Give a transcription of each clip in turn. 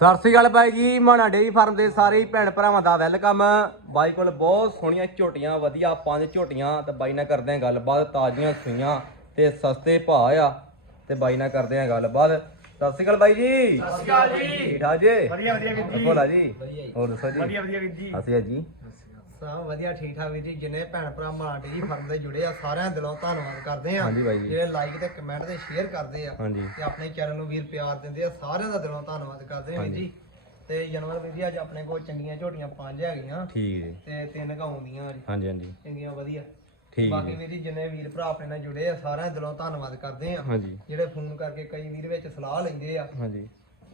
ਸਤਿ ਸ੍ਰੀ ਅਕਾਲ ਬਾਈ ਜੀ ਮਾਣਾ dairy farm ਦੇ ਸਾਰੇ ਭੈਣ ਭਰਾਵਾਂ ਦਾ ਵੈਲਕਮ। ਬਾਈ ਕੋਲ ਬਹੁਤ ਸੋਹਣੀਆਂ ਝੋਟੀਆਂ ਵਧੀਆ ਪੰਜ ਝੋਟੀਆਂ ਤੇ ਬਾਈ ਨਾਲ ਕਰਦੇ ਆਂ ਗੱਲਬਾਤ ਤਾਜ਼ੀਆਂ ਸੂਈਆਂ ਤੇ ਸਸਤੇ ਭਾਅ ਆ ਤੇ ਬਾਈ ਨਾਲ ਕਰਦੇ ਆਂ ਗੱਲਬਾਤ। ਸਤਿ ਸ੍ਰੀ ਅਕਾਲ ਬਾਈ ਜੀ। ਸਤਿ ਸ਼੍ਰੀ ਅਕਾਲ ਜੀ। ਠੀਕ ਠਾਕ ਜੀ? ਵਧੀਆ ਵਧੀਆ ਵੀਰ ਜੀ। ਭੋਲਾ ਜੀ। ਹੋਰ ਦੱਸੋ ਜੀ? ਵਧੀਆ ਵਧੀਆ ਵੀਰ ਜੀ। ਅਸੀਂ ਜੀ। ਸਭ ਵਧੀਆ ਠੀਕ ਠਾਕ ਵੀਰ ਜੀ। ਜਿੰਨੇ ਭੈਣ ਭਰਾ ਮਾਂਡੇ ਜੀ ਫਰਮ ਦੇ ਜੁੜੇ ਆ ਸਾਰਿਆਂ ਦਿਲੋਂ ਧੰਨਵਾਦ ਕਰਦੇ ਆ। ਹਾਂਜੀ ਬਾਈ ਜੀ। ਜਿਹੜੇ ਲਾਈਕ ਤੇ ਕਮੈਂਟ ਤੇ ਸ਼ੇਅਰ ਕਰਦੇ ਆ ਹਾਂਜੀ। ਤੇ ਆਪਣੇ ਚੈਨਲ ਨੂੰ ਵੀਰ ਪਿਆਰ ਦਿੰਦੇ ਆ ਸਾਰਿਆਂ ਦਾ ਦਿਲੋਂ ਧੰਨਵਾਦ ਕਰਦੇ ਆ ਵੀਰ। ਜੀ। ਤੇ ਜਨਵਰ ਵੀਰ ਜੀ ਅੱਜ ਆਪਣੇ ਕੋਲ ਚੰਗੀਆਂ ਝੋਟੀਆਂ ਪੰਜ ਹੈਗੀਆਂ। ਠੀਕ ਜੀ। ਤੇ ਤਿੰਨ ਗਾਉਂਦੀਆਂ ਅੱਜ ਹਾਂਜੀ ਹਾਂਜੀ। ਚੰਗੀਆਂ ਵਧੀਆ। ਠੀਕ ਬਾਕੀ ਵੀਰ ਜੀ ਜਿੰਨੇ ਵੀਰ ਭਰਾ ਆਪਣੇ ਨਾਲ ਜੁੜੇ ਆ ਸਾਰਿਆਂ ਦਿਲੋਂ ਧੰਨਵਾਦ ਕਰਦੇ ਆ। ਹਾਂਜੀ। ਜਿਹੜੇ ਫੋਨ ਕਰਕੇ ਕਈ ਵੀਰ ਵਿੱਚ ਸਲਾਹ ਲੈਂਦੇ ਆ। ਹਾਂਜੀ।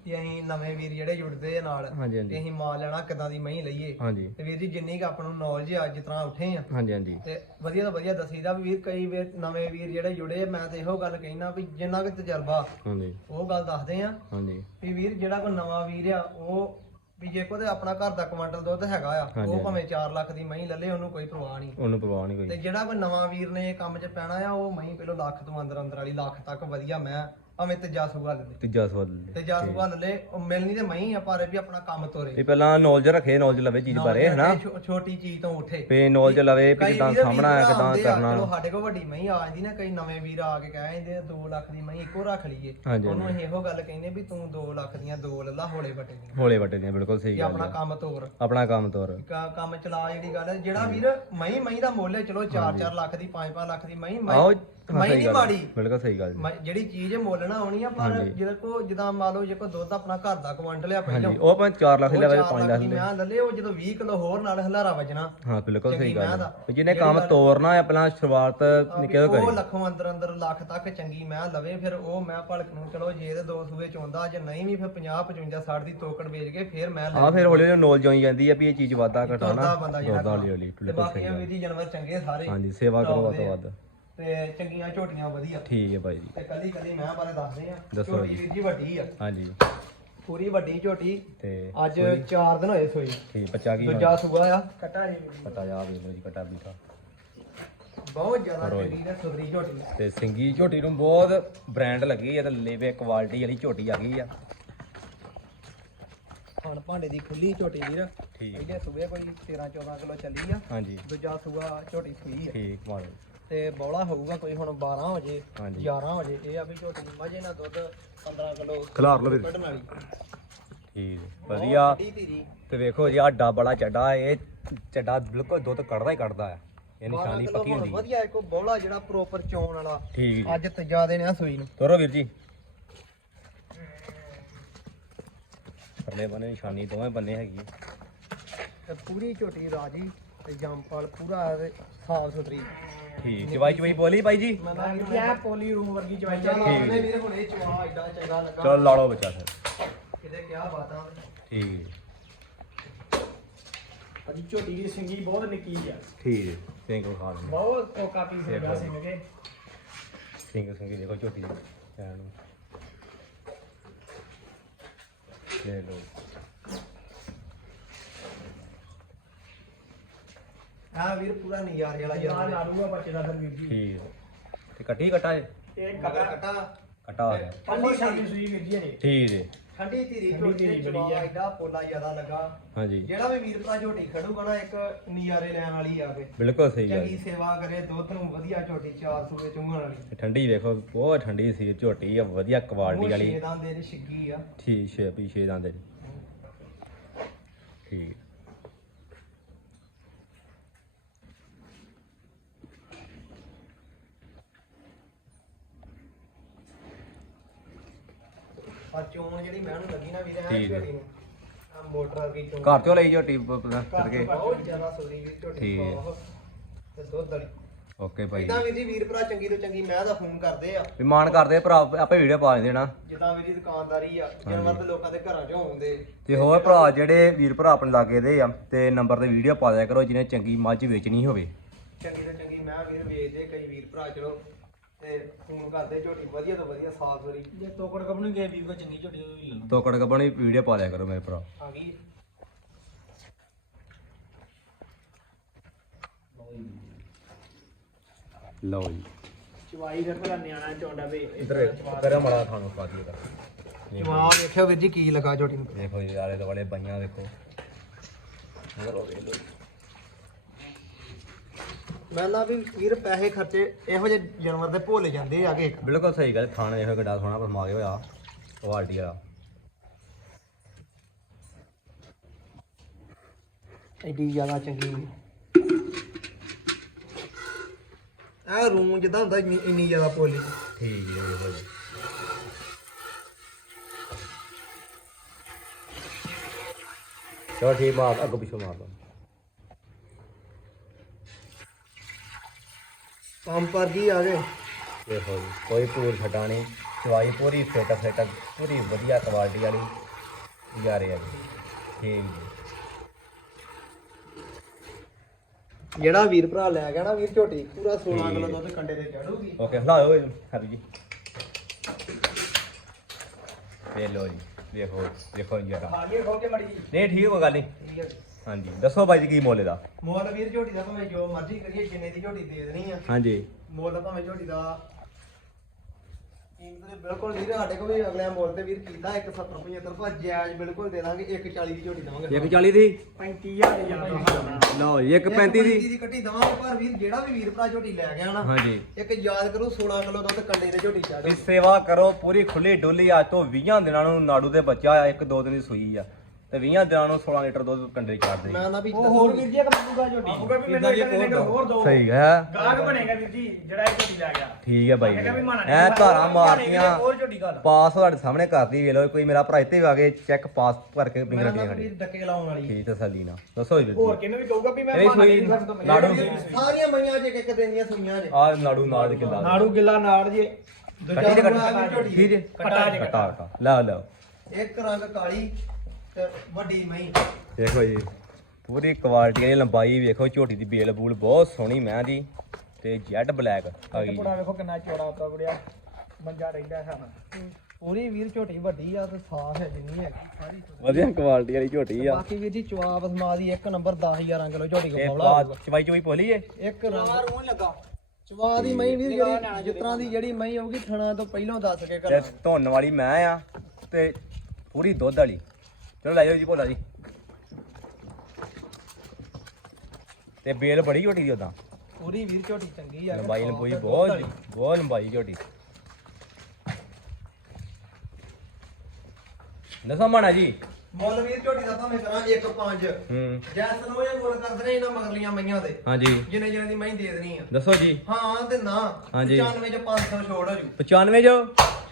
ਕਿ ਅਸੀਂ ਨਵੇਂ ਵੀਰ ਜਿਹੜੇ ਜੁੜਦੇ ਆ ਨਾਲ ਹਾਂਜੀ ਹਾਂਜੀ। ਅਸੀਂ ਮਾਲ ਲੈਣਾ ਕਿਦਾਂ ਦੀ ਮਹੀਂ ਲਈਏ। ਹਾਂਜੀ। ਤੇ ਵੀਰ ਜੀ ਜਿੰਨੀ ਕੁ ਆਪਾਂ ਨੂੰ ਨੌਲੇਜ ਆ ਜਿਸ ਤਰ੍ਹਾਂ ਉੱਠੇ ਆ। ਹਾਂਜੀ ਹਾਂਜੀ। ਤੇ ਵਧੀਆ ਤੋਂ ਵਧੀਆ ਦੱਸੀਦਾ ਵੀ ਵੀਰ ਕਈ ਵੀਰ ਨਵੇਂ ਵੀਰ ਜਿਹੜੇ ਜੁੜੇ ਆ, ਮੈਂ ਤੇ ਇਹੋ ਗੱਲ ਕਹਿਣਾ ਵੀ ਜਿੰਨਾ ਕੁ ਤਜਰਬਾ ਹਾਂਜੀ। ਉਹ ਗੱਲ ਦੱਸਦੇ ਆ। ਹਾਂਜੀ। ਵੀ ਵੀਰ ਜਿਹੜਾ ਕੋਈ ਨਵਾਂ ਵੀਰ ਆ ਉਹ ਵੀ ਜੇ ਕੋਈ ਆਪਣਾ ਘਰ ਦਾ ਕੁਆਂਟਲ ਦੁੱਧ ਹੈਗਾ ਆ ਹਾਂਜੀ, ਉਹ ਭਾਵੇਂ 4 ਲੱਖ ਦੀ ਮਹੀਂ ਲੱਲੇ ਉਹਨੂੰ ਕੋਈ ਪਰਵਾਹ ਨਹੀਂ। ਉਹਨੂੰ ਪਰਵਾਹ ਨਹੀਂ ਤੇ ਕੋਈ ਜਿਹੜਾ ਕੋਈ ਨਵਾਂ ਵੀਰ ਨੇ ਇਹ ਕੰਮ 'ਚ ਪੈਣਾ ਆ ਉਹ ਮਹੀਂ ਪਹਿਲਾਂ ਲੱਖ ਤੋਂ ਅੰਦਰ ਅੰਦਰ ਵਾਲੀ ਲੱਖ ਤੱਕ ਵਧੀਆ ਮੈਂ ਭਾਵੇਂ ਤੀਜਾ ਸੂਆ ਲੈ ਲੇ। ਤੀਜਾ ਸਵਾਲ ਤੀਜਾ ਸੂਆ ਲੈ ਲੇ ਉਹ ਮਿਲਣੀ ਤੇ ਮਹੀਂ ਆ ਪਰ ਇਹ ਵੀ ਆਪਣਾ ਕੰਮ ਤੋਰੇ। ਇਹ ਪਹਿਲਾਂ ਨੌਲੇਜ ਰੱਖੇ ਨੌਲੇਜ ਲਵੇ ਚੀਜ਼ ਬਾਰੇ ਹਨਾ? ਛੋ- ਛੋਟੀ ਚੀਜ਼ ਤੋਂ ਉੱਠੇ। ਪੇ ਨੌਲੇਜ ਲਵੇ ਵੀ ਕਿਦਾਂ ਵੀਰ ਸਾਹਮਣਾ ਹੈ ਵੀਰ ਕਿਦਾਂ ਆਉਂਦੇ ਆ, ਕਰਨਾ। ਚਲੋ ਸਾਡੇ ਕੋਲ ਵੱਡੀ ਮਹੀਂ ਆ ਜਾਂਦੀ ਨਾ ਕਈ ਨਵੇਂ ਵੀਰ ਆ ਕੇ ਕਹਿ ਜਾਂਦੇ 2 ਲੱਖ ਦੀ ਮਹੀਂ ਇੱਕੋ ਰੱਖ ਲਈਏ। ਹਾਂਜੀ, ਉਹਨੂੰ ਅਸੀਂ ਇਹੋ ਗੱਲ ਕਹਿੰਦੇ ਵੀ ਤੂੰ 2 ਲੱਖ ਦੀਆਂ ਦੋ ਲੱਲਾ ਹੋਲੇ ਵੱਟੇ ਦੀਆਂ। ਹੋਲੇ ਵੱਟੇ ਦੀਆਂ ਬਿਲਕੁਲ ਸਹੀ ਗੱਲ ਆਪਣਾ ਕੰਮ ਤੋਰ। ਆਪਣਾ ਕੰਮ ਤੋਰ। ਕ- ਕੰਮ ਚਲਾ ਜਿਹੜੀ ਗੱਲ ਹੈ ਜਿਹੜਾ ਵੀਰ ਮਹੀਂ ਮਹੀਂ ਦਾ ਮੁੱਲ ਹੈ ਚਲੋ 4-4 ਲੱਖ ਦੀ 5-5 ਲੱਖ ਦੀ ਮਹੀਂ ਮਹੀਂ ਨਹੀਂ ਮਾੜੀ। ਬਿਲਕੁਲ ਸਹੀ ਗੱਲ ਜੀ। ਮ- ਜਿਹੜੀ ਚੀਜ਼ ਮੁੱਲ ਨਾ ਆਉਣੀ ਆ ਪਰ ਹਾਂਜੀ। ਜਿਹਦੇ ਕੋ ਜਿੱਦਾਂ ਮੰਨ ਲਓ ਜੇ ਕੋ ਦੁੱਧ ਆਪਣਾ ਘਰ ਦਾ ਕੁਆਂਟਲ ਆ ਪਹਿਲਾਂ ਹਾਂਜੀ ਉਹ ਆਪਾਂ 4 ਲੱਖ ਉਹ ਲਵੇ 4 5 ਲੱਖ ਦੀ ਦੇ ਮੈਂ ਲੱਲੇ ਉਹ ਜਦੋਂ 20 ਕਿਲੋ ਹੋਰ ਨਾਲ ਹਲਾਰਾ ਵੱਜਣਾ। ਹਾਂ ਬਿਲਕੁਲ ਚੰਗੀ ਸਹੀ ਗੱਲ ਮੈਂ ਹੈ ਦਾ। ਜਿਹਨੇ ਕੰਮ ਤੋਰਨਾ ਹੈ ਪਹਿਲਾਂ ਸ਼ੁਰੂਆਤ ਨਿੱਕੇ ਤੋਂ ਉਹ ਕਰੇ ਲੱਖੋਂ ਅੰਦਰ ਅੰਦਰ ਲੱਖ ਤੱਕ ਚੰਗੀ ਮੈਂ ਲਵੇ ਫਿਰ ਉਹ ਮੈਂ ਭਲਕ ਨੂੰ ਚਲੋ ਜੇ ਤੇ ਦੋ ਸੂਏ ਚ ਆਉਂਦਾ ਜੇ ਨਹੀਂ ਵੀ ਫਿਰ 50 55 60 ਦੀ ਤੋਕੜ ਵੇਚ ਕੇ ਫਿਰ ਮੈਂ ਆ ਫਿਰ ਹੌਲੀ ਹੌਲੀ ਨੌਲੇਜ ਆਈ ਜਾਂਦੀ ਹੈ ਵੀ ਇਹ ਚੀਜ਼ ਵਾਧਾ ਤੁਰਦਾ ਬੰਦਾ ਜਿਹੜਾ ਤੁਰਦਾ ਹੌਲੀ ਹੌਲੀ ਤੇ ਬਿਲਕੁਲ ਬਾਕੀ ਸਹੀ ਆ ਗੱਲ। ਵੀ ਦੀ ਜਾਨਵਰ ਚੰਗੇ ਸਾਰੇ। ਹਾਂਜੀ ਸੇਵਾ ਕਰੋ ਵੱਧ ਤੋਂ ਵੱਧ। ਦੇ। ਤੇ ਚੰਗੀਆਂ ਝੋਟੀਆਂ ਵਧੀਆ। ਠੀਕ ਹੈ ਭਾਈ ਜੀ। ਤੇ ਕੱਲੀ ਕੱਲੀ ਮੈਂ ਬਾਰੇ ਦੱਸਦੇ ਆ ਦੱਸੋ ਝੋਟੀ ਜੀ। ਵੀਰ ਜੀ ਵੱਡੀ ਆ। ਹਾਂਜੀ। ਪੂਰੀ ਵੱਡੀ ਝੋਟੀ। ਤੇ ਅੱਜ 4 ਦਿਨ ਹੋਏ ਸੋਈ ਠੀਕ ਬੱਚਾ ਕੀ ਦੂਜਾ ਸੂਆ ਆ। ਕਟਾ ਜੀ ਪਤਾ ਜਾ ਵੇਖ ਲਓ ਜੀ ਕਟਾ ਬੀਠਾ। ਬਹੁਤ ਜ਼ਿਆਦਾ। ਚੰਗੀ ਤੇ ਸੁਧਰੀ ਝੋਟੀ। ਤੇ ਸਿੰਗੀ ਝੋਟੀ ਨੂੰ ਬਹੁਤ ਬ੍ਰਾਂਡ ਲੱਗੀ ਹੈ ਤੇ ਲੇਵੇ ਕੁਆਲਿਟੀ ਵਾਲੀ ਝੋਟੀ ਆ ਗਈ ਆ। ਹੁਣ ਭਾਂਡੇ ਦੀ ਖੁੱਲੀ ਝੋਟੀ ਵੀਰ। ਠੀਕ। ਪਹਿਲੇ ਸੂਏ ਕੋਈ 13 14 ਕਿਲੋ ਚੱਲੀ ਆ। ਹਾਂਜੀ। ਦੂਜਾ ਸੂਆ ਝੋਟੀ ਸੂਈ ਆ। ਠੀਕ ਮਾਰੋ ਤੇ ਬੌਲਾ ਹੋਊਗਾ ਕੋਈ ਹੁਣ 12 ਹੋ ਜੇ ਹਾਂਜੀ। 11 ਹੋ ਜੇ ਇਹ ਆ ਵੀ ਝੋਟੀ ਮਜੇ ਨਾਲ ਦੁੱਧ 15 ਕਿਲੋ ਖਿਲਾਰ ਵਾਲੀ। ਠੀਕ ਵਧੀਆ। ਤੇ ਵੇਖੋ ਜੀ ਆ ਡੱਬ ਵਾਲਾ ਚੱਡਾ ਇਹ ਚੱਡਾ ਬਿਲਕੁਲ ਦੁੱਧ ਕੱਢਦਾ ਹੀ ਕੱਢਦਾ ਆ। ਇਹ 12 ਨਿਸ਼ਾਨੀ ਪੱਕੀ ਹੁੰਦੀ ਵਧੀਆ ਇੱਕੋ ਬੌਲਾ ਜਿਹੜਾ ਪ੍ਰੋਪਰ ਚੋਣ ਵਾਲਾ। ਅੱਜ ਤਜਾ ਦੇਣੇ ਆ ਸੂਈ ਨੂੰ। ਤੋਰੋ ਵੀਰ ਜੀ। ਪਰਲੇ ਬੰਨੇ ਨਿਸ਼ਾਨੀ ਦੋਵੇਂ ਬੰਨੇ ਹੈਗੀ। ਤੇ ਪੂਰੀ ਝੋਟੀ ਰਾਜੀ ਤੇ ਜੰਪਲ ਪੂਰਾ ਸਾਫ਼ ਸੁਥਰੀ। ਠੀਕ ਚਵਾਈ ਚਵਾਈ ਬੋਲੀ ਬਾਈ ਜੀ? ਮੈਂ ਕਿਹਾ ਪੋਲੀ ਰੂਮ ਵਰਗੀ ਚਵਾਈ ਚੱਲ ਠੀਕ। ਵੀਰ ਹੁਣ ਚਵਾ ਐਡਾ ਚੰਗਾ ਲੱਗਾ। ਚਲੋ ਲਾ ਲਓ ਬੱਚਾ ਫਿਰ। ਕਿਤੇ ਕਿਆ ਬਾਤਾਂ ਠੀਕ। ਅਜੀ ਝੋਟੀ ਦੀ ਸਿੰਗੀ ਬਹੁਤ ਨਿੱਕੀ ਆ। ਠੀਕ ਜੀ ਸਿੰਘ ਖਾ ਲੈਂਦੇ ਬਹੁਤ ਕੋਕਾ ਪੀਸ ਹੋ ਬਹੁਤ। ਸਿੰਘ ਕੇ ਸਿੰਘ ਸਿੰਘ ਦੇਖੋ ਝੋਟੀ ਐਨ ਨੂੰ ਲੈ ਲਓ। ਆ ਵੀਰ ਪੂਰਾ ਨਜ਼ਾਰੇ ਵਾਲਾ ਯਾਰ ਯਾਰ ਆਲੂਆ ਬੱਚੇ ਦਾ ਫਿਰ ਵੀਰ ਜੀ। ਠੀਕ ਹੈ। ਤੇ ਕੱਟੀ ਕਟਾ ਹੈ ਤੇ ਕਟਾ ਕਟਾ। ਕਟਾ। ਕਟਾ ਆ ਗਿਆ। ਠੰਡੀ ਸ਼ਾਮੀ ਸੂਈ ਵੀਰ ਜੀ ਨੇ ਠੀਕ ਜੀ। ਠੰਡੀ ਧੀਰੀ ਠੰਡੀ ਝੋਟੀ ਧੀਰੀ ਦੇ ਬੜੀ ਆ। ਐਡਾ ਪੋਲਾ ਜ਼ਿਆਦਾ ਲੱਗਾ। ਹਾਂਜੀ। ਜਿਹੜਾ ਵੀ ਵੀਰ ਭਰਾ ਝੋਟੀ ਖੜੂਗਾ ਨਾ ਇੱਕ ਨਜ਼ਾਰੇ ਲੈਣ ਵਾਲੀ ਆ ਕੇ। ਬਿਲਕੁਲ ਸਹੀ ਗੱਲ। ਚੰਗੀ ਸੇਵਾ ਕਰੇ ਦੁੱਧ ਨੂੰ ਵਧੀਆ ਝੋਟੀ ਚਾਰ ਸੂਏ ਚੁੰਗਣ ਵਾਲੀ। ਤੇ ਠੰਡੀ ਵੇਖੋ ਬਹੁਤ ਠੰਡੀ ਸੀ ਝੋਟੀ ਆ ਵਧੀਆ ਕੁਆਲਿਟੀ ਵਾਲੀ। ਛੇ ਦੰਦ ਦੀ ਛਿੱਗੀ ਆ। ਠੀਕ ਛੇ ਪਿਛੇ ਦੰਦ ਜੀ ਠੀਕ। ਪਰ ਚੋਣ ਜਿਹੜੀ ਮੈਂ ਨੂੰ ਲੱਗੀ ਨਾ ਵੀਰੇ ਐ ਠੀਕ ਹੈ। ਝੋਟੀ ਨੂੰ। ਆ ਮੋਟਰ ਵਰਗੀ ਚੋਣ। ਘਰ ਚੋਂ ਲਈ ਝੋਟੀ ਘਰ ਕਰਕੇ। ਬਹੁਤ ਜ਼ਿਆਦਾ ਸੁਧਰੀ ਵੀਰ ਝੋਟੀ ਠੀਕ ਹੈ। ਬਹੁਤ। ਤੇ ਦੁੱਧ ਵਾਲੀ। ਓਕੇ ਭਾਈ। ਇਦਾਂ ਵੀਰ ਜੀ ਵੀਰ ਭਰਾ ਚੰਗੀ ਤੋਂ ਚੰਗੀ ਮੈਂ ਦਾ ਫੋਨ ਕਰਦੇ ਆ। ਵੀ ਮਾਨ ਕਰਦੇ ਭਰਾ ਆਪੇ ਵੀਡੀਓ ਪਾ ਨਾ। ਜਿੱਦਾਂ ਵੀਰ ਜੀ ਦੁਕਾਨਦਾਰੀ ਆ ਜਾਨਵਰ ਤੇ ਲੋਕਾਂ ਦੇ ਘਰਾਂ 'ਚੋਂ ਆਉਂਦੇ। ਤੇ ਹੋਰ ਭਰਾ ਜਿਹੜੇ ਵੀਰ ਭਰਾ ਆਪਣੇ ਲਾਗੇ ਦੇ ਆ ਤੇ ਨੰਬਰ ਤੇ ਵੀਡੀਓ ਪਾ ਦਿਆ ਕਰੋ ਜਿਹਨੇ ਚੰਗੀ ਮੱਝ ਵੇਚਣੀ ਹੋਵੇ। ਚੰਗੀ ਤੋਂ ਚੰਗੀ ਮੈਂ ਵੀਰ ਵੇਚਦੇ ਕਈ ਵੀਰ ਭਰਾ ਚਲੋ। ਤੇ ਫੋਨ ਕਰਦੇ ਝੋਟੀ ਵਧੀਆ ਤੋਂ ਵਧੀਆ ਸਾਫ਼ ਸੁਥਰੀ ਜੇ ਤੋਕੜ ਕਪਣੀ ਗਏ ਵੀਰ ਕੋ ਚੰਗੀ ਝੋਟੀ ਉਹ ਵੀ ਲੈ ਲਓ ਤੋਕੜ ਕਬਣੀ ਵੀਡੀਓ ਪਾ ਦਿਆ ਕਰੋ ਮੇਰੇ ਭਰਾ। ਆ ਗਈ। ਲਓ ਜੀ। ਚਵਾਈ ਫਿਰ ਭਲਾ ਨਿਆਣਾ ਚੌਂਡਾ ਵੇ। ਇਧਰ ਕਰੇ ਮੜਾ ਖਾਣੋ ਪਾ ਦਿਆ ਕਰ ਜਵਾਬ ਵੇਖਿਓ ਵੀਰ ਜੀ ਕੀ ਲੱਗਾ ਝੋਟੀ ਨੂੰ। ਦੇਖੋ ਜੀ ਆਲੇ ਦੁਆਲੇ ਬਾਈਆਂ ਵੇਖ। ਲਓ ਜੀ। ਮੈਂ ਨਾ ਵੀ ਵੀਰ ਪੈਸੇ ਖਰਚੇ ਇਹੋ ਜਿਹੇ ਜਾਨਵਰ ਦੇ ਭੁੱਲ ਜਾਂਦੇ ਆਗੇ ਬਿਲਕੁਲ ਸਹੀ ਗੱਲ ਖਾਣਾ ਇਹੋ ਗੱਡਾ ਸੋਹਣਾ ਪਰਮਾ ਕੇ ਹੋਇਆ ਕੁਆਲਿਟੀ ਵਾਲਾ। ਐਡੀ ਜ਼ਿਆਦਾ ਚੰਗੀ। ਆ ਰੂਮ ਜਿੱਦਾਂ ਹੁੰਦਾ ਇੰਨੀ ਇੰਨੀ ਜ਼ਿਆਦਾ ਪੋਲੀ ਠੀਕ ਜੀ ਦੇਖੋ ਜੀ ਚਲੋ ਠੀਕ ਮਾਰ ਅੱਗੋਂ ਪਿੱਛੋਂ ਮਾਰ ਦੋ। ਪੰਪ ਪਰ ਜੀ ਆ ਗਏ। ਦੇਖੋ ਜੀ ਕੋਈ ਪੂਰ ਨਹੀਂ ਚਵਾਈ ਪੂਰੀ ਫਿੱਟ ਫਿੱਟ ਪੂਰੀ ਵਧੀਆ ਕੁਆਲਿਟੀ ਵਾਲੀ ਯਾਰੇ ਆ ਜੀ। ਠੀਕ ਜੀ। ਜਿਹੜਾ ਵੀਰ ਭਰਾ ਲੈ ਗਿਆ ਨਾ ਵੀਰ ਝੋਟੀ ਪੂਰਾ 16 ਕਿਲੋ ਦੁੱਧ ਕੰਡੇ ਤੇ ਚੜੂਗੀ। ਓਕੇ ਹਲਾਓ ਇਹ ਹਰੀ ਜੀ। ਇਹ ਲੋ ਜੀ ਦੇਖੋ ਦੇਖੋ ਜੀ ਜਰਾ। ਆਗੇ ਖੋ ਕੇ ਮੜੀ ਜੀ। ਨਹੀਂ ਠੀਕ ਕੋਈ ਗੱਲ ਨਹੀਂ। ਹਾਂਜੀ ਦੱਸੋ ਬਾਈ ਜੀ ਕੀ ਮੁੱਲ ਇਹਦਾ? ਮੁੱਲ ਵੀਰ ਝੋਟੀ ਦਾ ਭਾਵੇਂ ਜੋ ਮਰਜ਼ੀ ਕਰੀਏ ਜਿੰਨੇ ਦੀ ਝੋਟੀ ਦੇ ਦੇਣੀ ਆ। ਹਾਂਜੀ। ਮੁੱਲ ਭਾਵੇਂ ਝੋਟੀ ਦਾ ਕੀਮਤ ਦੇ ਬਿਲਕੁਲ ਵੀਰ ਸਾਡੇ ਕੋਲ ਵੀ ਅਗਲੇ ਮੁੱਲ ਤੇ ਵੀਰ ਕੀਤਾ 170 75 ਪਰ ਜਾਇਜ਼ ਬਿਲਕੁਲ ਦੇ ਦਾਂਗੇ 140 ਦੀ ਝੋਟੀ ਦਵਾਂਗੇ। 140 ਦੀ? 35000 ਦੇ ਲਓ ਜੀ 135 ਦੀ। ਦੀ ਕੱਟੀ ਦਵਾਂਗੇ ਪਰ ਵੀਰ ਜਿਹੜਾ ਵੀ ਵੀਰ ਭਰਾ ਝੋਟੀ ਲੈ ਗਿਆ ਨਾ ਹਾਂਜੀ। ਇੱਕ ਯਾਦ ਕਰੋ 16 ਕਿਲੋ ਦੁੱਧ ਕੰਡੇ ਤੇ ਝੋਟੀ ਚੜੂ ਵੀ ਸੇਵਾ ਕਰੋ ਪੂਰੀ ਖੁੱਲੀ ਡੁੱਲੀ ਅੱਜ ਤੋਂ 20 ਦਿਨਾਂ ਨੂੰ ਨਾੜੂ ਦੇ ਬੱਚਾ ਆ ਇੱਕ ਦੋ ਦਿਨ ਦੀ ਸੂਈ ਆ। ਤੇ 20 ਦਿਨਾਂ ਨੂੰ 16 ਲੀਟਰ ਦੁੱਧ ਕੰਡੇ ਦੀ ਛੱਡ ਦੇ ਮੈਂ ਨਾ ਵੀ ਉਹ ਹੋਰ ਵੀਰ ਜੀ ਇੱਕ ਮੰਗੂਗਾ ਝੋਟੀ ਮੰਗੂਗਾ ਵੀ ਮੈਨੂੰ ਇੱਕ ਦਿਨ ਹੋਰ ਦੋ। ਸਹੀ ਹੈ। ਗਾਹਕ ਬਣੇਗਾ ਵੀਰ ਜੀ ਜਿਹੜਾ ਇਹ ਝੋਟੀ ਲੈ ਗਿਆ। ਠੀਕ ਹੈ ਬਾਈ ਕਹਿੰਦਾ ਵੀ ਮਾਣਾ ਐ ਧਾਰਾਂ ਮਾਰਤੀਆਂ। ਹੋਰ ਝੋਟੀ ਕਰ ਪਾਸ ਤੁਹਾਡੇ ਸਾਹਮਣੇ ਕਰਦੀ ਵੇ ਲੋ ਕੋਈ ਮੇਰਾ ਭਰਾ ਇੱਥੇ ਆ ਕੇ ਚੈੱਕ ਪਾਸ ਕਰਕੇ ਮੈਂ ਬਿੰਗਰ ਨਾ ਵੀ ਖੜੀ ਡੱਕੇ ਲਾਉਣ ਵਾਲੀ। ਠੀਕ ਤਸੱਲੀ ਨਾਲ। ਦੱਸੋ ਜੀ ਹੋਰ ਕਿਹਨੂੰ ਵੀ ਕਹੂਗਾ ਵੀ ਮੈਂ ਨਾੜੂ ਸਾਰੀਆਂ ਮਈਆਂ ਜੇ ਇੱਕ ਦਿਨ ਦੀਆਂ ਸੂਈਆਂ ਜੇ। ਆ ਨਾੜੂ ਨਾਲ ਕਿੱਲਾ। ਨਾੜੂ ਗਿੱਲਾ ਨਾੜ ਜੇ। ਕੱਟੀ ਦੇ ਦੂਜਾ ਕੱਟ। ਝੋਟੀ ਠੀਕ ਹੈ। ਕਟਾ ਜੀ, ਕਟਾ। ਕਟਾ। ਲੈ ਲੈ। ਇੱਕ ਰੰਗ ਕਾਲੀ ਤੇ ਵੱਡੀ ਮਈ ਦੇਖੋ ਜੀ ਪੂਰੀ ਕੁਆਲਿਟੀ ਦੀ ਲੰਬਾਈ ਵੇਖੋ ਝੋਟੀ ਦੀ ਬੇਲ ਬੂਲ ਬਹੁਤ ਸੋਹਣੀ ਮੈਂ ਦੀ ਤੇ ਜੈਡ ਬਲੈਕ ਆ ਗਈ। ਬੜਾ ਵੇਖੋ ਕਿੰਨਾ ਚੌੜਾ ਉੱਤਾ ਬੜਿਆ ਮੰਜਾ ਰਹਿੰਦਾ ਸਾਨੂੰ ਪੂਰੀ ਵੀਰ ਝੋਟੀ ਵੱਡੀ ਆ ਤੇ ਸਾਫ਼ ਹੈ ਜਿੰਨੀ ਹੈ ਸਾਰੀ ਵਧੀਆ ਕੁਆਲਿਟੀ ਵਾਲੀ ਝੋਟੀ ਆ। ਬਾਕੀ ਵੀਰ ਜੀ ਚਵਾਬ ਸਮਾ ਦੀ ਇੱਕ ਨੰਬਰ 10000 ਕਿਲੋ ਝੋਟੀ ਕੋ ਪਾਉਲਾ ਪਾ ਚਵਾਈ ਚਵਾਈ ਪੋਲੀ ਏ ਇੱਕ ਰੰਗ। ਰੂਹ ਲੱਗਾ। ਚਵਾ ਦੀ ਮਈ ਵੀਰ ਜਿਹੜੀ ਜਿਸ ਤਰ੍ਹਾਂ ਦੀ ਜਿਹੜੀ ਮਈ ਹੋਊਗੀ ਥਣਾ ਤੋਂ ਪਹਿਲਾਂ ਦੱਸ ਕੇ ਤੇ ਕਰ ਧੁੰਨ ਵਾਲੀ ਮੈਂ ਆ ਤੇ ਪੂਰੀ ਦੁੱਧ ਵਾਲੀ। ਚਲੋ ਲੈ ਜਾਓ ਜੀ ਭੋਲਾ ਜੀ। ਤੇ ਬੇਲ ਬੜੀ ਝੋਟੀ ਦੀ ਉਦਾਂ ਪੂਰੀ ਵੀਰ ਝੋਟੀ ਚੰਗੀ ਆ। ਲੰਬਾਈ ਲੰਬੂਈ ਬਹੁਤ ਬਹੁਤ ਲੰਬਾਈ ਝੋਟੀ। ਦੱਸੋ ਮਾਣਾ ਜੀ। ਮੁੱਲ ਵੀਰ ਝੋਟੀ ਦਾ ਭਾਵੇਂ ਕਰਾਂ 1.5 ਹੂੰ। ਜੈਸ ਨੂੰ ਇਹ ਮੁੱਲ ਕਰਦੇ ਨੇ ਇਹਨਾਂ ਮਗਰਲੀਆਂ ਮਈਆਂ ਦੇ। ਹਾਂਜੀ। ਜਿੰਨੇ ਜਿੰਨੇ ਦੀ ਮਈ ਦੇ ਦੇਣੀ ਆ। ਦੱਸੋ ਜੀ। ਹਾਂ ਤੇ ਨਾ। ਹਾਂਜੀ। 95 ਚ 500 ਛੋੜ ਹੋ ਜੂ। 95 ਜੋ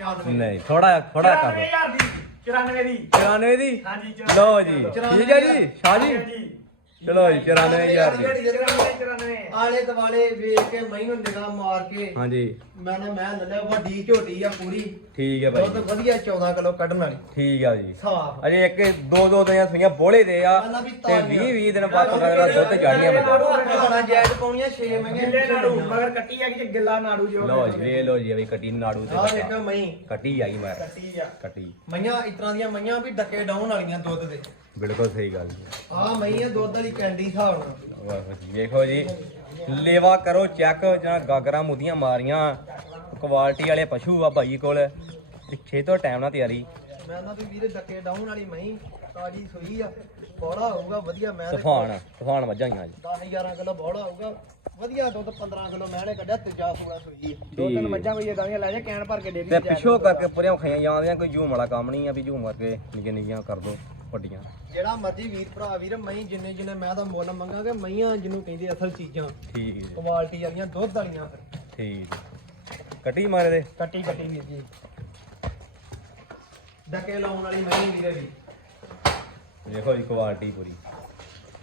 94 ਨਹੀਂ ਥੋੜਾ ਥੋੜਾ ਕਰ ਦਿਓ। 94000 ਦੀ 94 ਦੀ। 94 ਦੀ? ਹਾਂਜੀ ਲਓ ਜੀ। ਠੀਕ ਹੈ ਜੀ ਸ਼ਾਹ ਜੀ। ਜੀ। ਚਲੋ ਜੀ 94000 ਦੀ। 94 94 ਆਲੇ ਦਵਾਲੇ ਵੇਖ ਕੇ ਮਈ ਨੂੰ ਨਿਗਾਹ ਮਾਰ ਕੇ ਹਾਂਜੀ। ਮੈਂ ਨਾ ਮੈਂ ਲੈ ਲਿਆ ਵੱਡੀ ਝੋਟੀ ਆ ਪੂਰੀ। ਠੀਕ ਹੈ ਦੁੱਧ ਬਾਈ ਵਧੀਆ 14 ਕਿਲੋ ਕੱਢਣ ਵਾਲੀ। ਠੀਕ ਆ ਜੀ। ਸਾਫ਼। ਅਜੇ ਇੱਕ ਦੋ ਦੋ ਦਿਨਾਂ ਸੁਈਆਂ ਬੋਲੇ ਦੇ ਆ ਪਹਿਲਾਂ ਵੀ ਤੇ ਤਾਜ਼ੀਆਂ। 20 20 ਦਿਨ ਬਾਅਦ ਪਤਾ ਲੱਗਾ ਦੁੱਧ ਚੜਨੀਆਂ ਬੱਚਾ ਖਾਣਾ ਜਾਇਜ਼ ਪਾਉਣੀਆਂ 6 ਮਹੀਨੇ ਗਿੱਲੇ ਨਾੜੂ ਮਗਰ ਕੱਟੀ ਆ ਕਿ ਗਿੱਲਾ ਨਾੜੂ ਜੋ ਲਓ ਜੀ ਵੇ ਲਓ ਜੀ ਇਹ ਵੀ ਕੱਟੀ ਨਾੜੂ ਤੇ ਆ ਬੱਚਾ। ਵੇਖੋ ਮਈ ਕੱਟੀ ਆ ਗਈ ਮੈਂ ਕੱਟੀ ਆ। ਕੱਟੀ। ਮਈਆਂ ਇਸ ਤਰ੍ਹਾਂ ਦੀਆਂ ਮਈਆਂ ਵੀ ਡੱਕੇ ਡਾਉਣ ਵਾਲੀਆਂ ਦੁੱਧ ਦੇ। ਬਿਲਕੁਲ ਸਹੀ ਗੱਲ ਜੀ। ਆ ਮਈ ਇਹ ਦੁੱਧ ਵਾਲੀ ਕੈਂਡੀ ਹਿਸਾਬ ਨਾਲ। ਵਾਹ ਜੀ ਵੇਖੋ ਜੀ ਲੇਵਾ ਕਰੋ ਚੈੱਕ ਜਾਂ ਗਾਗਰਾਂ ਮੁੱਦੀਆਂ ਮਾਰੀਆਂ। ਕੁਆਲਿਟੀ ਵਾਲੇ ਪਸ਼ੂ ਆ ਭਾਈ ਕੋਲ। ਪਿੱਛੇ ਤੋਂ ਟਾਈਮ ਨਾਲ ਤਿਆਰੀ। ਮੈਂ ਨਾ ਵੀ ਵੀਰੇ ਡੱਕੇ ਡਾਉਣ ਵਾਲੀ ਮਈ ਤਾਜੀ ਸੂਈ ਆ ਬੋਲਾ ਹੋਊਗਾ ਵਧੀਆ ਮੈਂ ਤੂਫਾਨ ਤੂਫਾਨ ਵੱਜਾਂ ਜੀ। 10 11 ਕਿਲੋ ਬੋਲਾ ਹੋਊਗਾ ਵਧੀਆ ਦੁੱਧ 15 ਕਿਲੋ ਮੈਨੇ ਕੱਢਿਆ ਤੀਜਾ ਸੂੜਾ ਸੂਈ ਆ। ਦੋ ਤਿੰਨ ਮੱਝਾਂ ਕੋਈ ਇਦਾਂ ਦੀਆਂ ਲੈ ਜਾ ਕੈਨ ਭਰ ਕੇ ਦੇ ਤੇ ਪਿੱਛੋਂ ਕਰਕੇ ਪੁਰਿਆਂ ਖਾਈਆਂ ਜਾਂਦੀਆਂ ਕੋਈ ਝੂਮ ਵਾਲਾ ਕੰਮ ਨਹੀਂ ਆ ਵੀ ਝੂਮ ਕਰਕੇ ਨਿੱਕੇ ਨਿੱਕੀਆਂ ਕਰ ਦੋ। ਵੱਡੀਆਂ। ਜਿਹੜਾ ਮਰਜ਼ੀ ਵੀਰ ਭਰਾ ਵੀਰ ਮਈ ਜਿੰਨੇ ਜਿੰਨੇ ਮੈਂ ਤਾਂ ਮੁੱਲ ਮੰਗਾਂਗੇ ਮਈਆਂ ਜਿਹਨੂੰ ਕਹਿੰਦੇ ਅਸਲ ਚੀਜ਼ਾਂ। ਠੀਕ ਜੀ। ਕੁਆਲਿਟੀ ਵਾਲੀਆਂ ਦੁੱਧ ਵਾਲੀਆਂ ਫਿਰ। ਠੀਕ ਜੀ। ਕੱਟੀ ਮਾਰੇ ਦੇ? ਕੱਟੀ ਕੱਟੀ ਵੀਰ ਜੀ। ਡੱਕੇ ਲਾਉਣ ਵਾਲੀ ਮਈ ਵੀਰੇ ਵੀ। ਦੇਖੋ ਜੀ ਕੁਆਲਿਟੀ ਪੂਰੀ।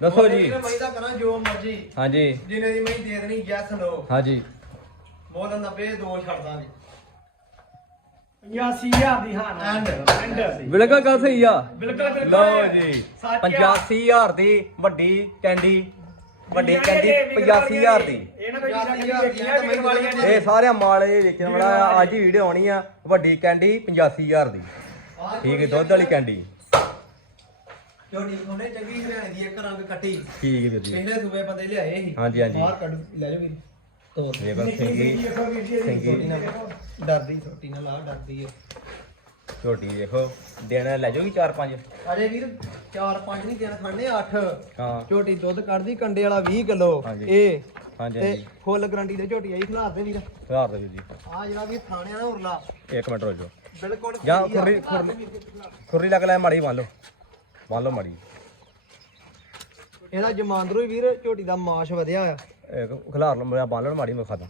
ਦੱਸੋ ਜੀ। ਮਈ ਦਾ ਕਰਾਂ ਜੋ ਮਰਜ਼ੀ। ਹਾਂਜੀ। ਜਿੰਨੇ ਦੀ ਮਈ ਦੇ ਦੇਣੀ ਯੈਸ ਨੋ ਹਾਂਜੀ। ਮੁੱਲ 90 ਦੋ ਛੱਡ ਦਾਂਗੇ। 85000 ਦੀ ਹਾਂ End. ਐਂਡ ਬਿਲਕੁਲ ਗੱਲ ਸਹੀ ਆ। ਬਿਲਕੁਲ ਬਿਲਕੁਲ। ਲਓ ਜੀ ਸੱਚ ਆ। 85000 ਦੀ ਵੱਡੀ ਟੈਂਡੀ ਵੱਡੀ ਟੈਂਡੀ 85000 ਦੀ। ਇਹ ਨਾ ਕੋਈ ਨੇ ਦੇਖੀਆਂ ਵੀਰ ਵਾਲੀਆਂ ਇਹ ਸਾਰਿਆਂ ਮਾਲ ਇਹ ਵੇਚਣ ਵਾਲਾ ਆ ਅੱਜ ਹੀ ਵੀਡੀਓ ਆਉਣੀ ਆ ਵੱਡੀ ਕੈਂਡੀ 85000 ਦੀ। ਠੀਕ ਹੈ ਦੁੱਧ ਵਾਲੀ ਕੈਂਡੀ ਝੋਟੀ ਉਹਨੇ ਚੰਗੀ ਹਰਿਆਣੇ ਦੀ ਇੱਕ ਰੰਗ ਕੱਟੀ। ਠੀਕ ਹੈ ਵੀਰ ਜੀ। ਪਹਿਲੇ ਸੂਬੇ ਬੰਦੇ ਲਿਆਏ ਸੀ। ਹਾਂਜੀ, ਹਾਂਜੀ। ਬਾਹਰ ਕੱਢ ਲੈ ਜਾਓ ਵੀਰ। ਤੋਰ। ਦੇਖੋ ਸਿੰਗੀ ਸਿੰਗੀ ਡਰਦੀ ਛੋਟੀ ਨਾਲ ਆ ਡਰਦੀ ਹੈ ਝੋਟੀ ਦੇਖੋ ਦਿਨ ਲੈ ਜਾਓਗੀ 4-5 ਅਜੇ ਵੀਰ 4-5 ਨਹੀਂ ਦਿਨ ਖੜਨੇ 8 ਹਾਂ। ਝੋਟੀ ਦੁੱਧ ਕੱਢਦੀ ਕੰਡੇ ਵਾਲਾ 20 ਕਿਲੋ। ਹਾਂਜੀ। ਇਹ ਹਾਂਜੀ ਤੇ ਹਾਂਜੀ। ਫੁੱਲ ਗਰੰਟੀ ਦੇ ਝੋਟੀ ਆਈ ਖਿਲਾਰ ਦੇ ਵੀਰ। ਹਜ਼ਾਰ ਦੇ ਜੀ। ਆ ਜਿਹੜਾ ਵੀ ਥਾਣਿਆਂ ਦਾ ਉਰਲਾ। ਇੱਕ ਮਿੰਟ ਰੁਕ ਜਾਓ ਬਿਲਕੁਲ ਜਾਂ ਸਹੀ ਆ। ਖੁਰਰੀ ਖੁਰਰੀ ਖੁਰਰੀ ਲੱਗ ਲੈ ਮਾੜੀ ਮੰਨ ਲਓ। ਮੰਨ ਲਓ ਮਾੜੀ। ਇਹਦਾ ਜਮਾਂਦਰੂ ਹੀ ਵੀਰ ਝੋਟੀ ਦਾ ਮਾਸ਼ ਵਧਿਆ ਆ। ਇੱਕ ਖਿਲਾਰ ਲਓ ਬੰਨ ਲਓ ਮਾੜੀ ਮੈਂ ਖਾਦਾ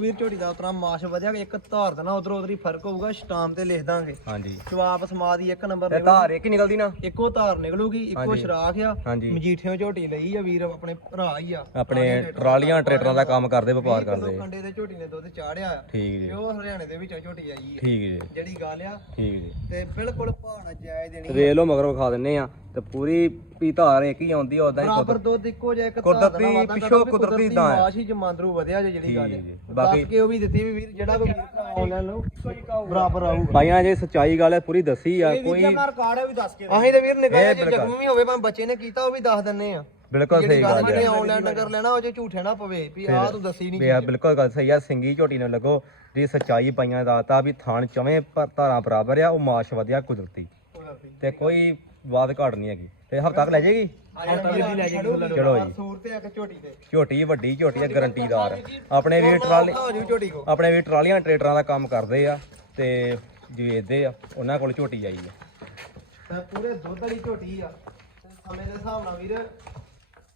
ਵੀਰ ਝੋਟੀ ਦਾ ਉਤਰਾ ਮਾਸ਼ ਵਧਿਆ ਕਿ ਇੱਕ ਧਾਰ ਦੇਣਾ ਉਧਰ ਉਧਰ ਹੀ ਫ਼ਰਕ ਹੋਊਗਾ ਸਟਾਮ ਤੇ ਲਿਖ ਦਾਂਗੇ। ਹਾਂਜੀ। ਜਵਾਬ ਸਮਾਦੀ ਇੱਕ ਨੰਬਰ ਤੇ ਧਾਰ ਇੱਕ ਹੀ ਨਿਕਲਦੀ ਨਾ? ਇੱਕੋ ਧਾਰ ਨਿਕਲੂਗੀ ਇੱਕੋ ਹਾਂਜੀ। ਸ਼ਰਾਖ ਆ। ਹਾਂਜੀ। ਮਜੀਠਿਓਂ ਝੋਟੀ ਲਈ ਆ ਵੀਰ ਆਪਣੇ ਭਰਾ ਹੀ ਆ। ਆਪਣੇ ਟਰਾਲੀਆਂ ਟਰੈਕਟਰਾਂ ਦਾ ਕੰਮ ਕਰਦੇ ਵਪਾਰ ਕਰਦੇ। ਕੰਡੇ ਦੇ ਝੋਟੀ ਨੇ ਦੁੱਧ ਚਾੜਿਆ ਆ। ਠੀਕ ਤੇ ਜੀ। ਉਹ ਹਰਿਆਣੇ ਦੇ ਵਿੱਚੋਂ ਝੋਟੀ ਆਈ ਆ। ਠੀਕ ਜੀ। ਜਿਹੜੀ ਗੱਲ ਆ। ਠੀਕ ਜੀ। ਤੇ ਬਿਲਕੁਲ ਭਾਣਾ ਜਾਇਜ਼ ਦੇਣੀ ਲਓ ਮਗਰ ਵਿਖਾ ਦਿੰਨੇ ਆ। ਤੇ ਪੂਰੀ ਪੀ ਧਾਰ ਇੱਕ ਹੀ ਆਉਂਦੀ ਆ ਉਦਾਂ ਹੀ ਬਰਾਬਰ ਦੁੱਧ ਇੱਕੋ ਜਿਹਾ ਇੱਕ ਕੁਦਰਤੀ ਦਾ ਪਿੱਛੋਂ ਵੀ ਕੁਦਰਤੀ ਤਾਂ ਹੈ। ਮਾਸ਼ ਹੀ ਜਮਾਂਦਰੂ ਵਧਿਆ ਜੇ ਜਿਹੜੀ ਗੱਲ ਜੀ। ਹੈ। ਬਾਕੀ- ਬਾਕੀ ਉਹ ਵੀ ਦਿੱਤੀ ਵੀ ਵੀਰ ਜਿਹੜਾ ਕੋਈ ਆਨਲਾਈਨ ਲਓ ਬਰਾਬਰ ਆਊਗਾ। ਭਾਈਆਂ ਜੇ ਸੱਚਾਈ ਗੱਲ ਹੈ ਪੂਰੀ ਦੱਸੀ ਆ ਕੋਈ ਰਿਕਾਰਡ ਹੈ ਵੀ ਦੱਸ ਕੇ ਅਸੀਂ ਤੇ ਵੀਰ ਇਹ ਜੇ। ਜ਼ਖਮੀ ਹੋਵੇ ਭਾਵੇਂ ਬੱਚੇ ਨੇ ਕੀਤਾ ਉਹ ਵੀ ਦੱਸ ਦਿੰਨੇ ਆ। ਬਿਲਕੁਲ ਜਿਹੜੀ ਸਹੀ ਗੱਲ ਹੈ। ਆਨਲਾਈਨ ਨਗਰ ਲੈਣਾ ਉਹ ਜੇ ਝੂਠੇ ਨਾ ਪਵੇ ਵੀ ਆਹ ਤੂੰ ਦੱਸੀ ਨਹੀਂ ਵੀ ਆ ਬਿਲਕੁਲ ਗੱਲ ਸਹੀ ਆ ਸਿੰਗੀ ਝੋਟੀ ਨੂੰ ਲੱਗੋ ਜੀ ਸੱਚਾਈ ਪਾਈਆਂ ਦਾਤਾ ਵੀ ਥਾਣ ਚਵੇਂ ਧਾਰਾਂ ਬਰਾਬਰ ਆ ਉਹ ਮਾਸ਼ ਵਧਿਆ ਕੁਦਰਤੀ। ਤੇ ਕੋਈ ਬਾਤ ਘਾਟ ਨਹੀਂ ਹੈਗੀ। ਤੇ ਹਫਤਾ ਤੱਕ ਲੈ ਜਾਏਗੀ? ਚਲੋ ਜੀ। ਸੂਰ ਤੇ ਇੱਕ ਝੋਟੀ ਤੇ। ਝੋਟੀ ਵੱਡੀ ਝੋਟੀ ਆ ਗਰੰਟੀਦਾਰ। ਆਪਣੇ ਵੀਰ ਟਰਾਲੀ ਹੋ ਜੂ ਝੋਟੀ ਕੋ। ਆਪਣੇ ਵੀਰ ਟਰਾਲੀਆਂ ਟਰੇਡਰਾਂ ਦਾ ਕੰਮ ਕਰਦੇ ਆ ਤੇ ਵੇਚਦੇ ਆ ਉਹਨਾਂ ਕੋਲ ਝੋਟੀ ਆਈ ਆ। ਤੇ ਪੂਰੇ ਦੁੱਧ ਵਾਲੀ ਝੋਟੀ ਆ। ਸਮੇਂ ਦੇ ਹਿਸਾਬ ਨਾਲ ਵੀਰ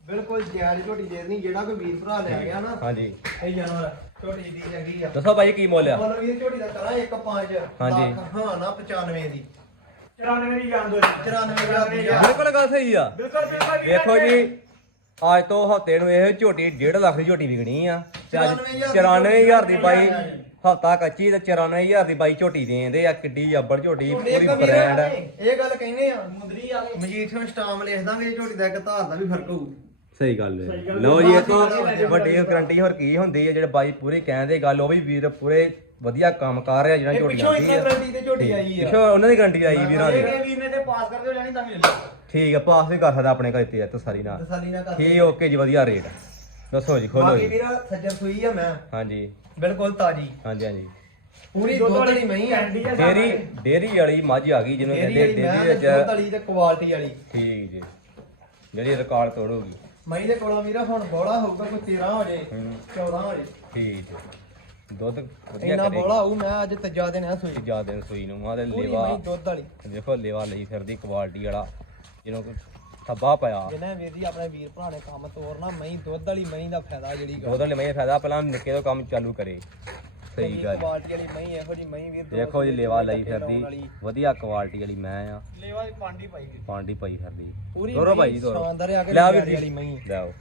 ਬਿਲਕੁਲ ਜਾਇਜ਼ ਝੋਟੀ ਦੇ ਦੇਣੀ ਜਿਹੜਾ ਕੋਈ ਵੀਰ ਭਰਾ ਲੈ ਗਿਆ ਨਾ ਹਾਂਜੀ। ਇਹ ਜਾਨਵਰ ਝੋਟੀ ਦੀ ਚੰਗੀ ਆ। ਦੱਸੋ ਭਾਈ ਕੀ ਮੁੱਲ ਆ? ਮੁੱਲ ਵੀਰ ਝੋਟੀ ਦਾ ਕਰਾਂ 1.5 ਹਾਂਜੀ। ਹਾਂ ਨਾ 95 ਦੀ। 94 ਦੀ ਦੋ 94000 ਦੀ ਆ। ਬਿਲਕੁਲ ਗੱਲ ਸਹੀ ਆ। ਬਿਲਕੁਲ ਬਿਲਕੁਲ ਵੇਖੋ ਜੀ ਅੱਜ ਤੋਂ ਹਫ਼ਤੇ ਨੂੰ ਇਹ ਝੋਟੀ 1.5 ਲੱਖ ਦੀ ਝੋਟੀ ਵਿਕਣੀ ਆ। ਤੇ ਅੱਜ 94000 ਦੀ ਬਾਈ ਹਫਤਾ ਕੱਚੀ ਤੇ 94000 ਦੀ ਬਾਈ ਝੋਟੀ ਦੇਂਦੇ ਆ ਕਿੱਡੀ ਜੱਬੜ ਝੋਟੀ ਪੂਰੀ ਬ੍ਰਾਂਡ ਆ ਇਹ ਗੱਲ ਕਹਿੰਦੇ ਆ ਮੁੰਦਰੀ ਆ ਮਜੀਠੀਓਂ ਸਟਾਮ ਲਿਖ ਦਾਂਗੇ ਇਹ ਝੋਟੀ ਦਾ ਇੱਕ ਧਾਰ ਦਾ ਵੀ ਫ਼ਰਕ ਹੋਊ। ਸਹੀ ਗੱਲ ਹੈ। ਲਓ ਜੀ ਇਹ ਤੋਂ ਵੱਡੀ ਗਰੰਟੀ ਹੋਰ ਕੀ ਹੁੰਦੀ ਹੈ ਜਿਹੜੇ ਬਾਈ ਪੂਰੇ ਕਹਿੰਦੇ ਗੱਲ ਉਹ ਵੀ ਵੀਰ ਪੂਰੇ ਵਧੀਆ ਕੰਮ ਕਰ ਰਿਹਾ ਜਿਹੜਾ ਇਹ ਝੋਟੀ ਪਿੱਛੋਂ ਆਉਂਦੀ ਇੱਥੇ ਆ ਗਰੰਟੀ ਤੇ ਝੋਟੀ ਆਈ ਆ। ਪਿੱਛੋਂ ਉਹਨਾਂ ਦੀ ਗਰੰਟੀ ਆਈ ਵੀਰਾਂ ਦੀ। ਇਹ ਵੀਰ ਨੇ ਤੇ ਪਾਸ ਕਰਦੇ ਹੋ ਲੈਣੀ ਤਾਂ ਵੀ ਲੈ ਲਓ। ਠੀਕ ਹੈ ਪਾਸ ਵੀ ਕਰ ਸਕਦਾ ਆਪਣੇ ਘਰ ਤੇ ਤਸਾਰੀ ਨਾਲ। ਤਸੱਲੀ ਨਾ ਕਰ ਠੀਕ ਓਕੇ ਜੀ ਵਧੀਆ ਰੇਟ। ਦੱਸੋ ਜੀ ਖੋਲੋ ਬਾਕੀ ਜੀ। ਵੀਰਾ ਸੱਜਰ ਸੂਈ ਆ ਮੈਂ। ਹਾਂਜੀ। ਬਿਲਕੁਲ ਤਾਜੀ। ਹਾਂਜੀ ਹਾਂਜੀ। ਪੂਰੀ ਦੁੱਧ ਵਾਲੀ ਮਹੀਂ ਆ। ਆ ਡੇਰੀ ਡੇਰੀ ਵਾਲੀ ਮੱਝ ਆ ਗਈ ਜਿਹਨੂੰ ਕਹਿੰਦੇ ਵਾਲੀ ਮੈਂ ਡੇਰੀ ਤੇ ਦੁੱਧ ਵਿੱਚ ਵਾਲੀ ਤੇ ਕੁਆਲਿਟੀ ਵਾਲੀ। ਠੀਕ ਜੀ। ਜਿਹੜੀ ਰਿਕਾਰਡ ਤੋੜੂਗੀ। ਮਹੀਂ ਦੇ ਕੋਲੋਂ ਵੀਰਾ ਹੁਣ ਬੋਲਾ ਹੋਊਗਾ ਕੋਈ 13 ਹੋ ਜੇ ਹੂੰ। 14 ਹੋ ਜੇ। ਠੀਕ ਜੀ। ਦੁੱਧ ਵਧੀਆ ਇੰਨਾ ਬੋਲਾ ਹੋਊ ਮੈਂ ਅੱਜ ਤੀਜਾ ਦਿਨ ਆ ਸੂਈ। ਜਾ ਦਿਨ ਸੂਈ ਨੂੰ ਆ ਤੇ ਪੂਰੀ ਲੇਵਾ ਮਹੀਂ ਦੁੱਧ ਵਾਲੀ। ਦੇਖੋ ਲੇਵਾ ਲਈ ਫਿਰਦੀ ਕੁਆਲਿਟੀ ਵਾਲਾ ਜਿਹਨੂੰ ਕੋਈ ਥੱਬਾ ਪਿਆ। ਜਿਹਨੇ ਵੀਰ ਜੀ ਆਪਣੇ ਵੀਰ ਭਰਾ ਨੇ ਕੰਮ ਤੋਰਨਾ ਮਹੀਂ ਦੁੱਧ ਵਾਲੀ ਮਹੀਂ ਦਾ ਫਾਇਦਾ ਜਿਹੜੀ ਗੱਲ। ਉਹਦਾ ਲਈ ਮੈਂ ਫਾਇਦਾ ਪਹਿਲਾਂ ਨਿੱਕੇ ਤੋਂ ਕੰਮ ਚਾਲੂ ਕਰੇ। ਸਹੀ ਗੱਲ। ਕੁਆਲਿਟੀ ਵਾਲੀ ਮਹੀਂ ਇਹੋ ਜੀ ਮਹੀਂ ਵੀਰ ਦੇਖੋ ਜੀ ਲੇਵਾ ਲਈ ਫਿਰਦੀ। ਵਧੀਆ ਕੁਆਲਿਟੀ ਵਾਲੀ ਮੈਂ ਆ। ਲੇਵਾ ਦੀ ਪਾਂਡੀ ਪਾਈ ਗਈ ਪਾਂਡੀ ਪਈ ਫਿਰਦੀ। ਪੂਰੀ ਦੋਰੋ ਭਾਈ ਦੋਰੋ ਸ਼ਾਨਦਾਰ ਆ ਕੇ ਲੈ ਵੀ ਲਿਆਰੀ ਵਾਲੀ ਮਹੀਂ। ਲਿਆਓ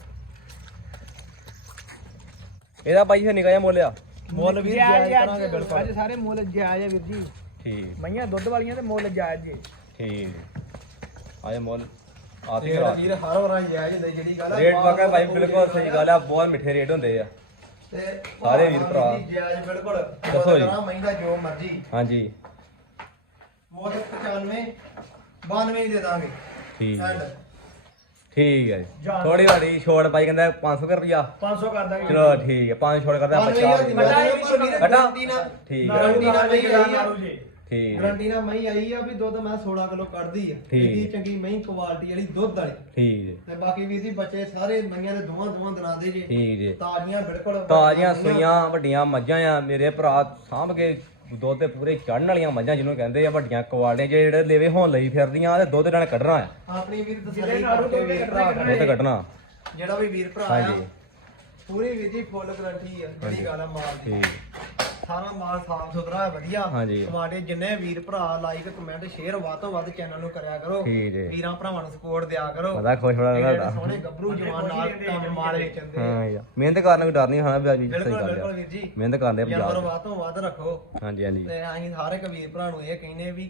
ਇਹਦਾ ਭਾਈ ਫਿਰ ਨਿਕਾ ਜਿਹਾ ਮੋਲਿਆ ਮੁੱਲ ਵੀਰ ਜਾਇਜ਼ ਕਰਾਂਗੇ ਬਿਲਕੁਲ ਅੱਜ ਸਾਰੇ ਮੁੱਲ ਜਾਇਜ਼ ਆ ਵੀਰ ਜੀ। ਠੀਕ। ਮਈਆਂ ਦੁੱਧ ਵਾਲੀਆਂ ਤੇ ਮੁੱਲ ਜਾਇਜ਼ ਜੀ। ਠੀਕ। ਆਏ ਮੁੱਲ ਆਤੀ ਕਰਾ ਵੀਰ ਹਰ ਵਾਰ ਜਾਇਜ਼ ਹੁੰਦੇ ਜਿਹੜੀ ਗੱਲ ਆ ਰੇਟ ਵਾਕਾ ਭਾਈ ਬਹੁਤ ਬਿਲਕੁਲ ਸਹੀ ਗੱਲ ਆ ਬਹੁਤ ਮਿੱਠੇ ਰੇਟ ਹੁੰਦੇ ਆ। ਤੇ ਸਾਰੇ ਵੀਰ ਭਰਾ। ਜੀ, ਜਾਇਜ਼ ਬਿਲਕੁਲ। ਦੱਸੋ ਜੀ। ਕਰਾਂ ਮਹੀਂ ਦਾ ਜੋ ਮਰਜ਼ੀ। ਹਾਂਜੀ। ਮੁੱਲ 95 92 ਹੀ ਦੇ ਦਾਂਗੇ। ਠੀਕ। ਠੀਕ ਹੈ ਜੀ। ਥੋੜੀ ਵਾੜੀ ਛੋੜ ਪਾਈ ਕਹਿੰਦਾ 500 ਕੁ ਰੁਪਿਆ 500 ਕਰ ਦਾਂਗੇ। ਚਲੋ ਠੀਕ ਹੈ 5 ਛੋੜ ਕਰਦਾ 92000 ਦੀ ਬੱਚਾ ਮੈਂ ਪਰ ਵੀਰ ਘਟਾ। ਗਰੰਟੀ ਨਾਲ ਠੀਕ ਹੈ ਗਰੰਟੀ ਨਾਲ ਮਹੀਂ ਆਈ ਆ। ਠੀਕ ਹੈ ਗਰੰਟੀ ਨਾਲ ਮਹੀਂ ਆਈ ਆ ਵੀ ਦੁੱਧ ਮੈਂ 16 ਕਿਲੋ ਕੱਢਦੀ ਆ। ਠੀਕ। ਇਹਦੀ ਚੰਗੀ ਮਹੀਂ ਕੁਆਲਿਟੀ ਵਾਲੀ ਦੁੱਧ ਵਾਲੀ। ਠੀਕ ਹੈ ਤੇ ਬਾਕੀ ਵੀਰ ਜੀ ਬੱਚੇ ਸਾਰੇ ਮਈਆਂ ਦੇ ਦੋਵਾਂ ਦੋਵਾਂ ਦਿਨਾਂ ਦੇ ਜੇ। ਠੀਕ ਹੈ ਤਾਜ਼ੀਆਂ ਬਿਲਕੁਲ ਤਾਜ਼ੀਆਂ। ਸੂਈਆਂ ਵੱਡੀਆਂ ਮੱਝਾਂ ਆ। ਮੇਰੇ ਭਰਾ ਸਾਂਭ ਕੇ ਦੁੱਧ ਤੇ ਪੂਰੇ ਚੜਨ ਵਾਲੀਆਂ ਮੱਝਾਂ ਜਿਹਨੂੰ ਕਹਿੰਦੇ ਆ ਵੱਡੀਆਂ ਕੁਆੜੀਆਂ ਜਿਹੜੇ ਲੇਵੇ ਹੋਣ ਲਈ ਫਿਰਦੀਆਂ ਤੇ ਦੁੱਧ ਨਾਲ ਕੱਢਣਾ ਆ ਆਪਣੀ ਵੀਰ ਤਸੱਲੀ ਕਰਕੇ ਵੀਰ ਭਰਾ ਜਿਹੜਾ ਵੀ ਵੀਰ ਭਰਾ ਹਾਂਜੀ। ਆ ਪੂਰੀ ਜੀ ਫੁੱਲ ਗਰੰਟੀ ਆ ਜਿਹੜੀ ਗੱਲ ਆ ਮਾਲ ਦੀ। ਠੀਕ। ਸਾਰਾ ਮਾਲ ਸਾਫ਼ ਸੁਥਰਾ ਹੈ ਵਧੀਆ। ਹਾਂਜੀ। ਤੁਹਾਡੇ ਜਿੰਨੇ ਵੀਰ ਭਰਾ ਲਾਈਕ ਕਮੈਂਟ ਸ਼ੇਅਰ ਵੱਧ ਤੋਂ ਵੱਧ ਚੈਨਲ ਨੂੰ ਕਰਿਆ ਕਰੋ। ਠੀਕ ਵੀਰਾਂ ਭਰਾਵਾਂ ਨੂੰ ਸਪੋਰਟ ਦਿਆ ਕਰੋ। ਪਤਾ ਖੁਸ਼ ਹੋਣਾ ਜਿਹੜੇ ਤੁਹਾਡਾ। ਸੋਹਣੇ ਗੱਭਰੂ ਜਵਾਨ ਨਾਲ ਕੰਮ ਮਾਲ। ਹਾਂ ਯਾਰ ਮਿਹਨਤ ਕਰਨ ਨੂੰ ਡਰ ਨਹੀਂ ਹੋਣਾ ਵੀ ਸਹੀ ਬਿਲਕੁਲ ਗੱਲ ਬਿਲਕੁਲ ਵੀਰ ਜੀ। ਮਿਹਨਤ ਕਰਦੇ ਆ ਜਾਨਵਰ ਪੰਜਾਬ ਵੱਧ ਤੋਂ ਵੱਧ ਰੱਖੋ। ਹਾਂਜੀ ਹਾਂਜੀ। ਤੇ ਅਸੀਂ ਸਾਰੇ ਕ ਵੀਰ ਭਰਾ ਨੂੰ ਇਹ ਕਹਿੰਦੇ ਵੀ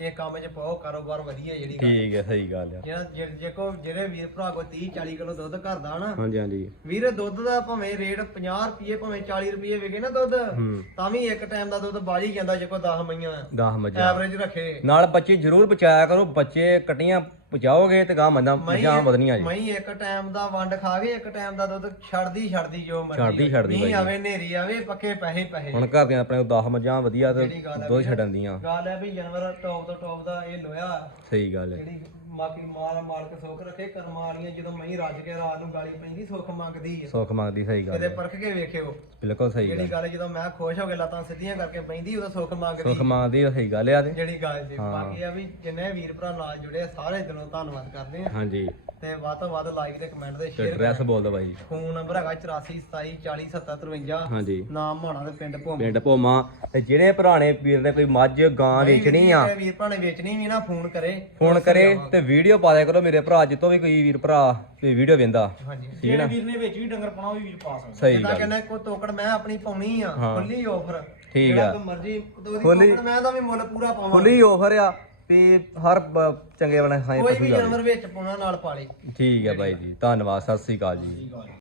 ਇਹ ਕੰਮ 'ਚ ਪਾਓ ਕਾਰੋਬਾਰ ਵਧੀਆ ਜਿਹੜੀ ਗੱਲ ਠੀਕ ਹੈ ਸਹੀ ਗੱਲ ਆ। ਜਿਹੜਾ ਜੇ- ਜੇ ਕੋ ਜਿਹੜੇ ਵੀਰ ਭਰਾ ਕੋ 30 40 ਕਿਲੋ ਦੁੱਧ ਘਰ ਦਾ ਨਾ ਹਾਂਜੀ ਹਾਂਜੀ। ਵੀਰ ਦੁੱਧ ਦਾ ਭਾਵੇਂ ਰੇਟ 50 ਰੁਪਏ ਭਾਵੇਂ 40 ਰੁਪਏ ਵਿਕੇ ਨਾ ਦੁੱਧ ਹੂੰ। ਤਾਂ ਵੀ ਇੱਕ ਟਾਈਮ ਦਾ ਦੁੱਧ ਬਾਜ ਹੀ ਜਾਂਦਾ ਜੇ ਕੋ 10 ਮਈਆਂ 10 ਮੱਝਾਂ। ਐਵਰੇਜ ਰੱਖੇ। ਨਾਲ ਬੱਚੇ ਜ਼ਰੂਰ ਬਚਾਇਆ ਕਰੋ ਬੱਚੇ ਕਟੀਆਂ ਪਹੁੰਚਾਓਗੇ ਤੇ ਗਾਂ ਮੰਦਾਂ ਮੱਝਾਂ ਵਧਣੀਆਂ ਜੀ। ਮਈ ਇੱਕ ਟਾਈਮ ਦਾ ਵੰਡ ਖਾ ਕੇ ਇੱਕ ਟਾਈਮ ਦਾ ਦੁੱਧ ਛੱਡਦੀ ਛੱਡਦੀ ਜੋ ਮਰਜ਼ੀ ਛੱਡਦੀ- ਛੱਡਦੀ ਨਹੀਂ ਬਾਈ। ਆਵੇ ਨੇਰੀ ਆਵੇ ਪੱਕੇ ਪੈਸੇ ਪੈਸੇ। ਹੁਣ ਘਰ ਦੀਆਂ ਆਪਣੇ 10 ਮੱਝਾਂ ਵਧੀਆ ਤੇ ਜਿਹੜੀ ਗੱਲ ਹੈ ਦੁੱਧ ਛੱਡਣ ਦੀਆਂ। ਗੱਲ ਹੈ ਵੀ ਜਾਨਵਰ ਟੌਪ ਤੋਂ ਟੌਪ ਦਾ ਇਹ ਲੋਇਆ ਸਹੀ ਗੱਲ ਹੈ। ਜਿਹੜੀ ਮਾਕੀ ਮਾਲ ਮਾਲਕ ਸੁੱਖ ਰੱਖੇ ਕਰਮਾਂ ਵਾਲੀਆਂ ਜਦੋਂ ਮਈ ਰੱਜ ਕੇ ਰਾਤ ਨੂੰ ਗਾਲੀ ਪੈਂਦੀ ਸੁੱਖ ਮੰਗਦੀ ਹੈ ਸੁੱਖ ਮੰਗਦੀ ਸਹੀ ਗੱਲ ਕਿਤੇ ਹੈ ਪਰਖ ਕੇ ਵੇਖਿਓ। ਬਿਲਕੁਲ ਸਹੀ ਜਿਹੜੀ ਗੱਲ ਜਦੋਂ ਮੈਂ ਖੁਸ਼ ਹੋ ਕੇ ਲੱਤਾਂ ਸਿੱਧੀਆਂ ਕਰਕੇ ਪੈਂਦੀ ਉਦੋਂ ਸੁੱਖ ਮੰਗਦੀ ਸੁੱਖ ਮੰਗਦੀ ਉਹ ਸਹੀ ਗੱਲ ਆ ਤੇ। ਜਿਹੜੀ ਗੱਲ ਜੀ ਬਾਕੀ ਆ ਵੀ ਜਿੰਨੇ ਵੀਰ ਭਰਾ ਨਾਲ ਜੁੜੇ ਆ, ਸਾਰੇ ਦਿਲੋਂ ਧੰਨਵਾਦ ਕਰਦੇ ਆ। ਹਾਂਜੀ। ਤੇ ਵੱਧ ਤੋਂ ਵੱਧ ਲਾਈਕ ਤੇ ਕਮੈਂਟ ਤੇ ਤੇ ਸ਼ੇਅਰ ਐਡਰੈਸ ਬੋਲ ਦੋ ਬਾਈ। ਫੋਨ ਨੰਬਰ ਹੈਗਾ 84 27 40 70 53 ਹਾਂਜੀ। ਨਾਮ ਹੋਣਾ ਤੇ ਪਿੰਡ ਭੋਮ। ਪਿੰਡ ਭੋਮਾ। ਤੇ ਜਿਹੜੇ ਪੁਰਾਣੇ ਵੀਰ ਨੇ ਕੋਈ ਮੱਝ ਗਾਂ ਵੇਚਣੀ ਆ? ਵੀਰ ਭਰਾ ਨੇ ਵੇਚਣੀ ਵੀ ਨਾ ਫੋਨ ਕਰੇ। ਫੋਨ ਕਰੇ ਤੇ ਵੀਡੀਓ ਪਾ ਦਿਆ ਕਰੋ ਮੇਰੇ ਭਰਾ ਜਿੱਤੋਂ ਵੀ ਕੋਈ ਵੀਰ ਭਰਾ ਕੋਈ ਵੀਡੀਓ ਵੇਂਦਾ। ਹਾਂਜੀ ਠੀਕ ਹੈ ਨਾ? ਵੀਰ ਨੇ ਵਿੱਚ ਵੀ ਡੰਗਰ ਪਾਉਣਾ ਉਹ ਵੀ ਵੀਰ ਪਾ ਸਕਦਾ ਸਹੀ ਜਿੱਦਾਂ ਗੱਲ। ਕਹਿੰਦਾ ਕੋਈ ਤੋਕੜ ਮੈਂ ਆਪਣੀ ਪਾਉਣੀ ਆ ਹਾਂ। ਖੁੱਲੀ ਆਫਰ ਠੀਕ ਜਿਹੜਾ ਆ। ਕੋਈ ਮਰਜ਼ੀ ਉਹਦੀ ਖੁੱਲੀ- ਤੋਕੜ ਮੈਂ ਤਾਂ ਵੀ ਮੁੱਲ ਪੂਰਾ ਪਾਵਾਂ ਖੁੱਲੀ ਆਫਰ ਆ ਤੇ ਹਰ ਬ- ਚੰਗੇ ਬਣੇ ਖਾਏ ਕੋਈ ਪਸ਼ੂ ਵੀ ਜਾਨਵਰ ਵਿੱਚ ਪਾਉਣਾ ਨਾਲ ਪਾਲੇ ਠੀਕ ਹੈ ਬਾਈ ਜੀ ਧੰਨਵਾਦ ਸਤਿ ਸ੍ਰੀ ਅਕਾਲ ਜੀ।